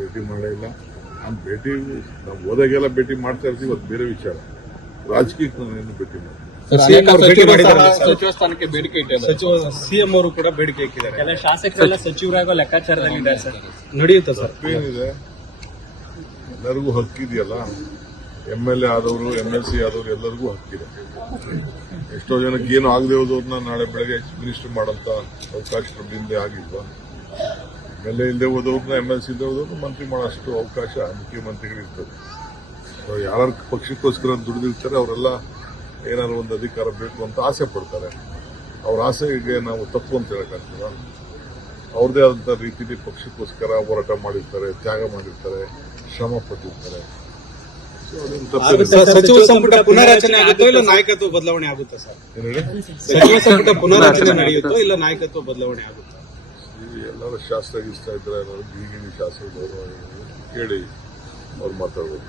ಭೇಟಿ ಮಾಡೇ ಇಲ್ಲ. ನಾನು ಭೇಟಿ ನಾವು ಹೋದಾಗೆಲ್ಲ ಭೇಟಿ ಮಾಡ್ತಾ ಇರ್ತೀವಿ, ಅದು ಬೇರೆ ವಿಚಾರ. ರಾಜಕೀಯಕ್ಕೆ ನಾನು ಏನು ಭೇಟಿ ಮಾಡಿ ಸಚಿವ ಸ್ಥಾನಕ್ಕೆ ಬೇಡಿಕೆ ಇಟ್ಟಿದ್ದಾರೆ. ಸಚಿವ ಸಿಎಂ ಅವರು ಕೂಡ ಬೇಡಿಕೆ ಇಟ್ಟಿದ್ದಾರೆ. ಕೆಲ ಶಾಸಕರೆಲ್ಲ ಸಚಿವರಾಗೋ ಲೆಕ್ಕಾಚಾರದಲ್ಲಿದ್ದಾರೆ ಸರ್. ನಡೆಯುತ್ತೆ ಸರ್. ಏನಿದೆ, ಎಲ್ಲರಿಗೂ ಹಕ್ಕಿದೆಯಲ್ಲ. MLA ಆದವರು, MLC ಆದವರು ಎಲ್ಲರಿಗೂ ಹಕ್ಕಿದೆ. ಎಷ್ಟೋ ಜನಕ್ಕೆ ಏನು ಆಗದೆ ಹೋದವ್ರನ್ನ ನಾಳೆ ಬೆಳಗ್ಗೆ ಮಿನಿಸ್ಟರ್ ಮಾಡೋಂಥ ಅವಕಾಶ ಹಿಂದೆ ಆಗಿಲ್ವಾ? MLA ಇಲ್ಲದೆ ಹೋದವ್ರನ್ನ, MLC ಇಲ್ಲದೆ ಹೋದವ್ರನ್ನ ಮಂತ್ರಿ ಮಾಡೋಷ್ಟು ಅವಕಾಶ ಮುಖ್ಯಮಂತ್ರಿಗಳಿರ್ತದೆ. ಯಾರು ಪಕ್ಷಕ್ಕೋಸ್ಕರ ದುಡಿದಿರ್ತಾರೆ ಅವರೆಲ್ಲ ಏನಾದ್ರು ಒಂದು ಅಧಿಕಾರ ಬೇಕು ಅಂತ ಆಸೆ ಪಡ್ತಾರೆ. ಅವ್ರ ಆಸೆಗೆ ನಾವು ತಪ್ಪು ಅಂತ ಹೇಳಕ್ಕಾಗ್ತದ? ಅವ್ರದೇ ಆದಂಥ ರೀತಿಯಲ್ಲಿ ಪಕ್ಷಕ್ಕೋಸ್ಕರ ಹೋರಾಟ ಮಾಡಿರ್ತಾರೆ, ತ್ಯಾಗ ಮಾಡಿರ್ತಾರೆ, ಶ್ರಮ ಪಟ್ಟಿರ್ತಾರೆ. ಸಚಿವ ಸಂಪುಟ ಪುನರ್ರಚನೆ ಆಗುತ್ತೋ ಇಲ್ಲ ನಾಯಕತ್ವ ಬದಲಾವಣೆ ಆಗುತ್ತಾ ಸರ್? ಸಚಿವ ಸಂಪುಟ ಪುನರ್ರಚನೆ ನಡೆಯುತ್ತೋ ಇಲ್ಲ ನಾಯಕತ್ವ ಬದಲಾವಣೆ ಆಗುತ್ತಾ? ಎಲ್ಲರೂ ಶಾಸ್ತ್ರ ಇಷ್ಟ ಇದ್ರೆ ಎಲ್ಲರೂ ಈಗಿನ ಶಾಸ್ತ್ರ ಕೇಳಿ ಅವ್ರು ಮಾತಾಡ್ಬೋದು.